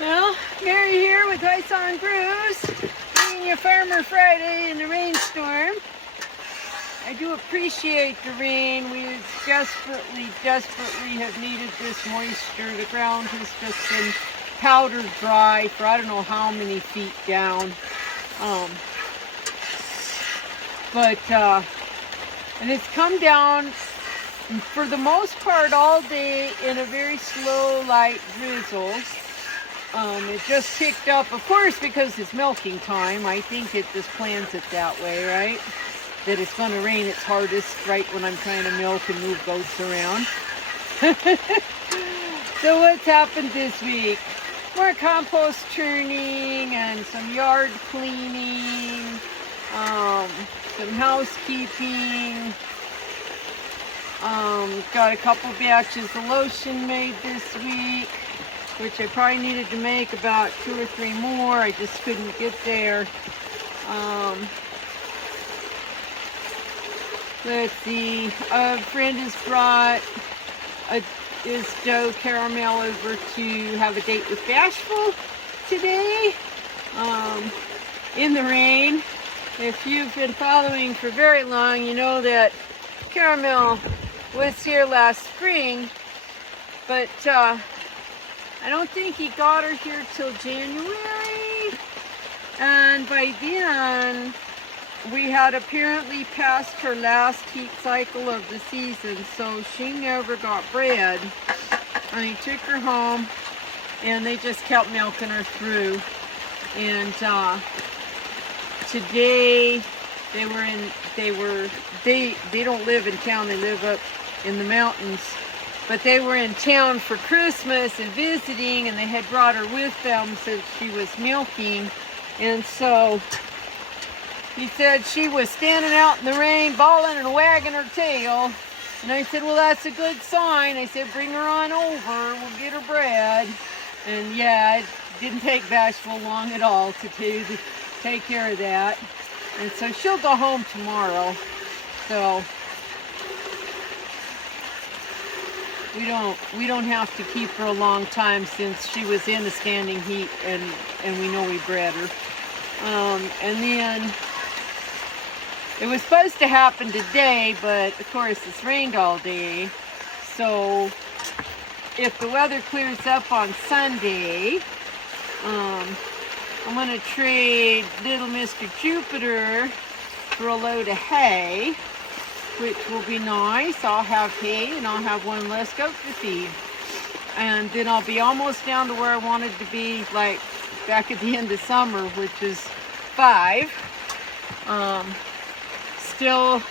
Well, Mary here with Ice on Brews, bringing you Farmer Friday in the rainstorm. I do appreciate the rain. We desperately have needed this moisture. The ground has just been powdered dry for I don't know how many feet down. And it's come down for the most part all day in a very slow, light drizzle. It just picked up, of course, because it's milking time. I think it just plans it that way, right? That it's going to rain its hardest right when I'm trying to milk and move goats around. So what's happened this week? More compost churning and some yard cleaning, some housekeeping. Got a couple batches of lotion made this week, which I probably needed to make about 2 or 3 more. I just couldn't get there. Let's see. A friend has brought his dough caramel over to have a date with Bashful today. In the rain. If you've been following for very long, you know that Caramel was here last spring, but I don't think he got her here till January, and by then we had apparently passed her last heat cycle of the season, so she never got bred. And he took her home and they just kept milking her through. And today they don't live in town, they live up in the mountains, but they were in town for Christmas and visiting, and they had brought her with them since she was milking. And so he said she was standing out in the rain bawling and wagging her tail, and I said, well, that's a good sign. I said, bring her on over, we'll get her bred. And yeah, it didn't take Bashful long at all to take care of that. And so she'll go home tomorrow. So we don't have to keep her a long time since she was in the standing heat, and we know we bred her. And then it was supposed to happen today, but of course it's rained all day. So if the weather clears up on Sunday, I'm going to trade little Mr. Jupiter for a load of hay, which will be nice. I'll have hay and I'll have one less goat to feed. And then I'll be almost down to where I wanted to be, like back at the end of summer, which is 5. Still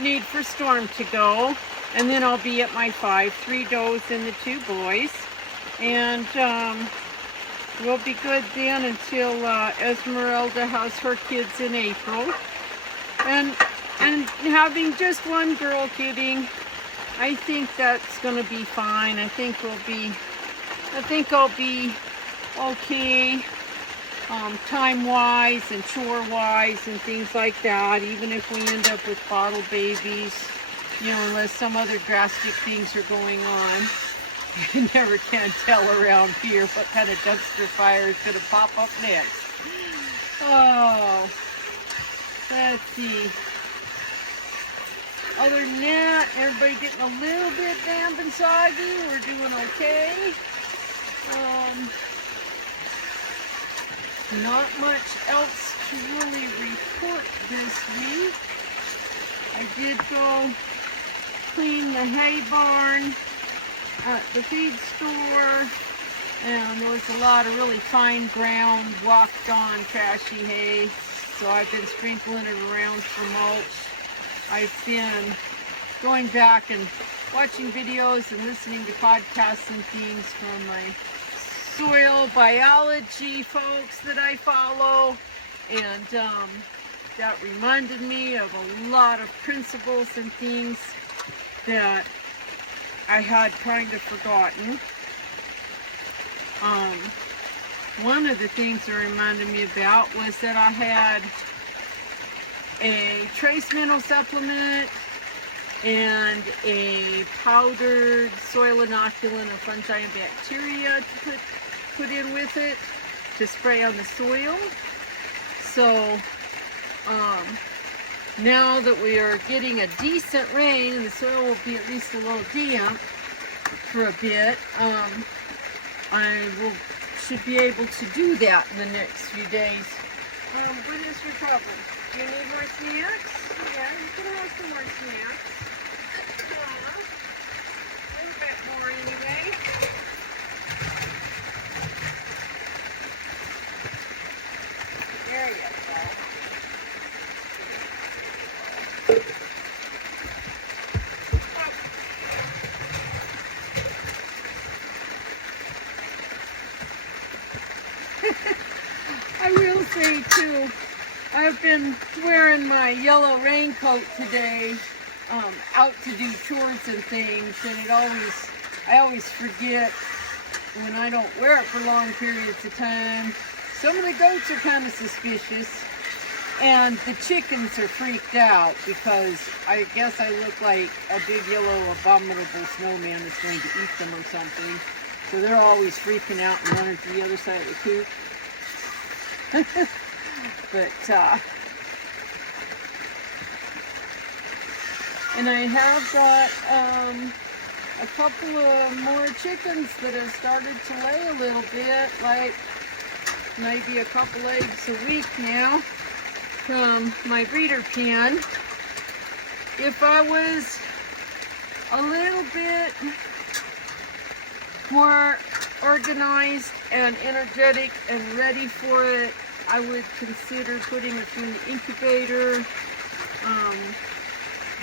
need for Storm to go. And then I'll be at my 5, 3 does and the 2 boys. And we'll be good then until Esmeralda has her kids in April. And having just one girl kidding, I think that's going to be fine. I think I'll be okay, time-wise and chore-wise and things like that, even if we end up with bottle babies, you know, unless some other drastic things are going on. You never can tell around here what kind of dumpster fire is going to pop up next. Oh, let's see. Other than that, everybody getting a little bit damp and soggy. We're doing okay. Not much else to really report this week. I did go clean the hay barn at the feed store, and there was a lot of really fine ground, walked on trashy hay, so I've been sprinkling it around for mulch. I've been going back and watching videos and listening to podcasts and things from my soil biology folks that I follow, and that reminded me of a lot of principles and things that I had kind of forgotten. One of the things it reminded me about was that I had a trace mineral supplement and a powdered soil inoculant of fungi and bacteria to put in with it to spray on the soil. So now that we are getting a decent rain and the soil will be at least a little damp for a bit, should be able to do that in the next few days. What is your problem? Do you need more snacks? Yeah, you can have some more snacks. A little bit more anyway. There you go. I will say too, I've been wearing my yellow raincoat today out to do chores and things, and I always forget when I don't wear it for long periods of time. Some of the goats are kind of suspicious, and the chickens are freaked out because I guess I look like a big yellow abominable snowman that's going to eat them or something. So they're always freaking out and running to the other side of the coop. But and I have got a couple of more chickens that have started to lay a little bit, like maybe a couple eggs a week now from my breeder pen. If I was a little bit more organized and energetic and ready for it, I would consider putting a few in the incubator,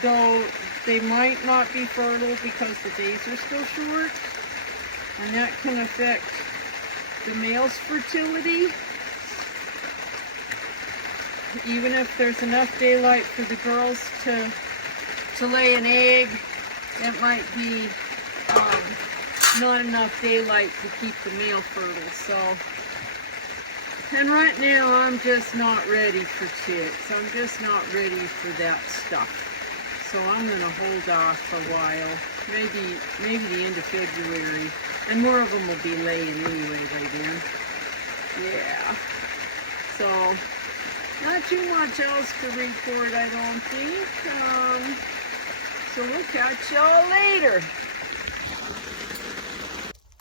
though they might not be fertile because the days are still short, and that can affect the male's fertility. Even if there's enough daylight for the girls to lay an egg, it might be not enough daylight to keep the male fertile. So, and right now I'm just not ready for chicks. I'm just not ready for that stuff. So I'm gonna hold off for a while, maybe the end of February, and more of them will be laying anyway by then. Yeah. So not too much else to report, I don't think. So we'll catch y'all later.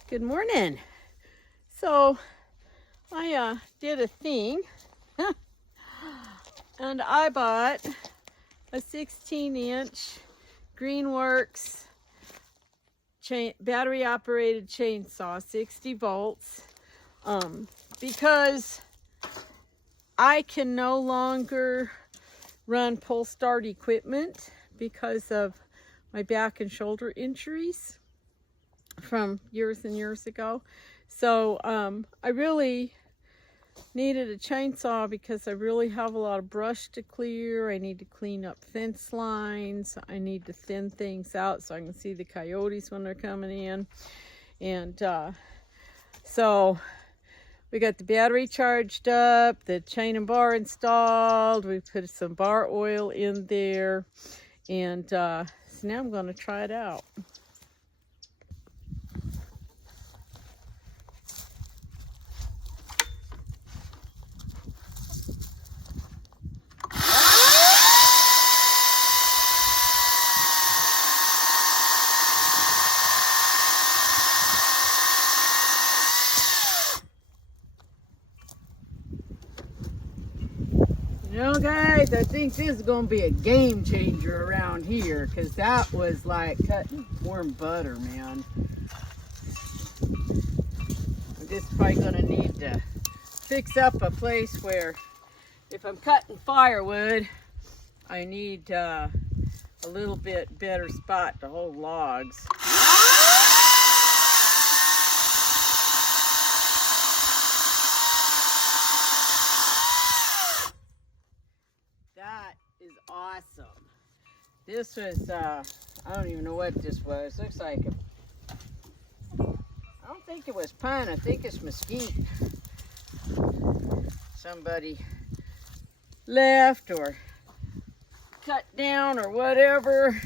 Good morning. So I did a thing and I bought a 16-inch Greenworks battery operated chainsaw, 60 volts, because I can no longer run pull start equipment because of my back and shoulder injuries from years and years ago. So I really needed a chainsaw because I really have a lot of brush to clear. I need to clean up fence lines. I need to thin things out so I can see the coyotes when they're coming in. And so we got the battery charged up, the chain and bar installed. We put some bar oil in there. And so now I'm going to try it out. You know, guys, I think this is going to be a game changer around here, because that was like cutting warm butter, man. I'm just probably going to need to fix up a place where if I'm cutting firewood, I need a little bit better spot to hold logs. Awesome. This was, I don't even know what this was. Looks like I don't think it was pine. I think it's mesquite. Somebody left or cut down or whatever.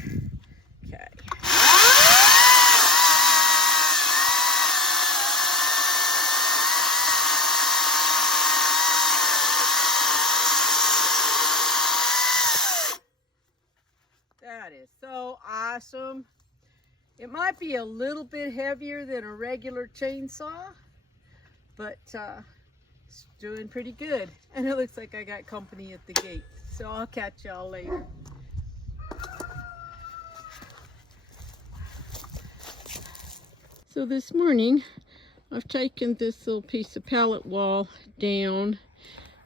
awesome. It might be a little bit heavier than a regular chainsaw, but it's doing pretty good. And it looks like I got company at the gate. So I'll catch y'all later. So this morning, I've taken this little piece of pallet wall down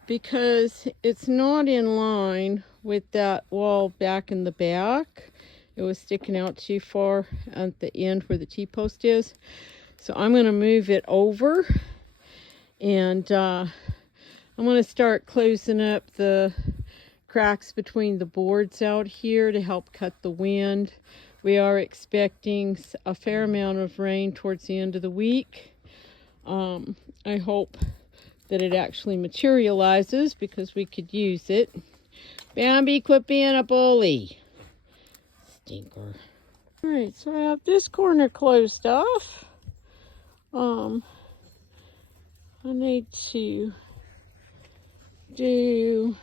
because it's not in line with that wall back in the back. It was sticking out too far at the end where the T-post is. So I'm going to move it over, and I'm going to start closing up the cracks between the boards out here to help cut the wind. We are expecting a fair amount of rain towards the end of the week. I hope that it actually materializes because we could use it. Bambi, quit being a bully. Stinker. Alright, so I have this corner closed off. I need to do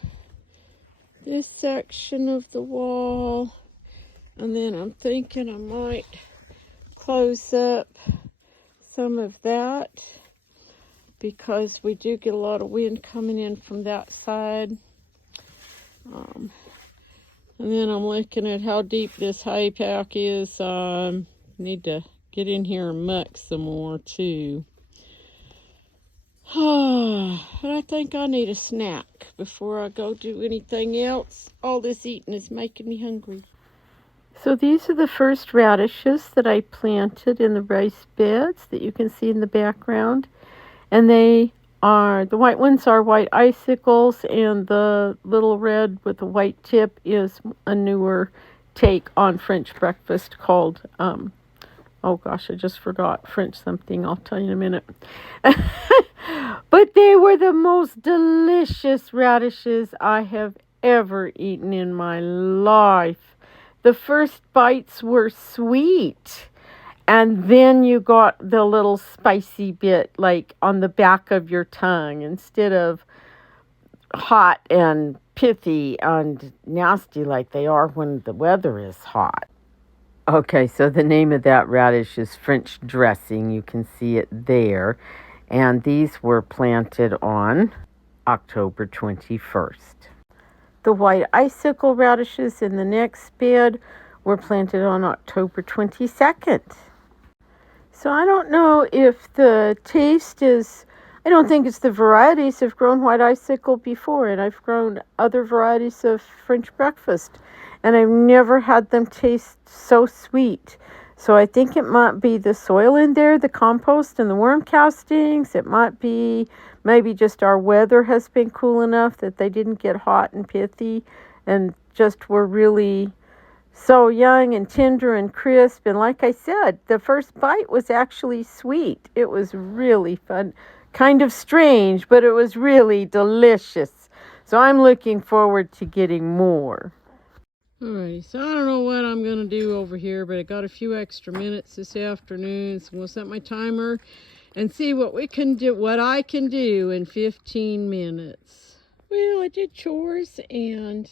this section of the wall, and then I'm thinking I might close up some of that because we do get a lot of wind coming in from that side. And then I'm looking at how deep this hay pack is. Need to get in here and muck some more too. And I think I need a snack before I go do anything else. All this eating is making me hungry. So these are the first radishes that I planted in the rice beds that you can see in the background. And the white ones are white icicles, and the little red with the white tip is a newer take on French breakfast called, oh gosh, I just forgot French something. I'll tell you in a minute. But they were the most delicious radishes I have ever eaten in my life. The first bites were sweet. And then you got the little spicy bit like on the back of your tongue instead of hot and pithy and nasty like they are when the weather is hot. Okay, so the name of that radish is French dressing. You can see it there. And these were planted on October 21st. The white icicle radishes in the next bed were planted on October 22nd. So I don't know if the taste is, I don't think it's the varieties. I've grown white icicle before, and I've grown other varieties of French breakfast, and I've never had them taste so sweet. So I think it might be the soil in there, the compost and the worm castings. It might be maybe just our weather has been cool enough that they didn't get hot and pithy and just were really so young and tender and crisp. And like I said, the first bite was actually sweet. It was really fun. Kind of strange, but it was really delicious. So I'm looking forward to getting more. Alright, so I don't know what I'm going to do over here, but I got a few extra minutes this afternoon, so we'll set my timer and see what we can do, what I can do in 15 minutes. Well, I did chores and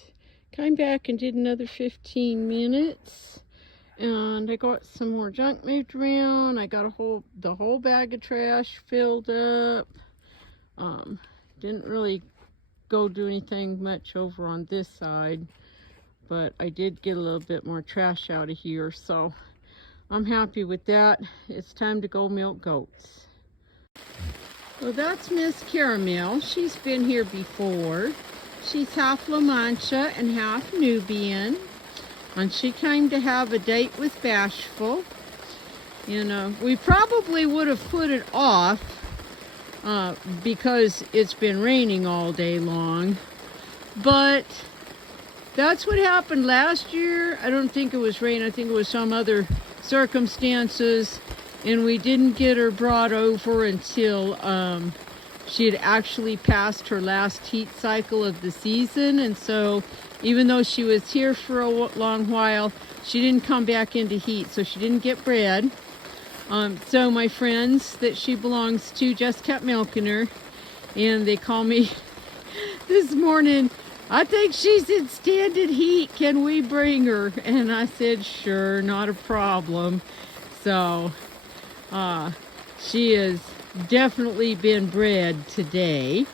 came back and did another 15 minutes, and I got some more junk moved around. I got the whole bag of trash filled up. Didn't really go do anything much over on this side, but I did get a little bit more trash out of here, so I'm happy with that. It's time to go milk goats. Well, that's Miss Caramel. She's been here before. She's half La Mancha and half Nubian, and she came to have a date with Bashful. You know, we probably would have put it off because it's been raining all day long, but that's what happened last year. I don't think it was rain. I think it was some other circumstances, and we didn't get her brought over until she had actually passed her last heat cycle of the season. And so even though she was here for a long while, she didn't come back into heat, so she didn't get bred. So my friends that she belongs to just kept milking her, and they call me this morning I think she's in standing heat. Can we bring her? And I said, sure, not a problem. So, she has definitely been bred today.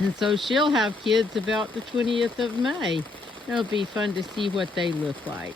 And so she'll have kids about the 20th of May. It'll be fun to see what they look like.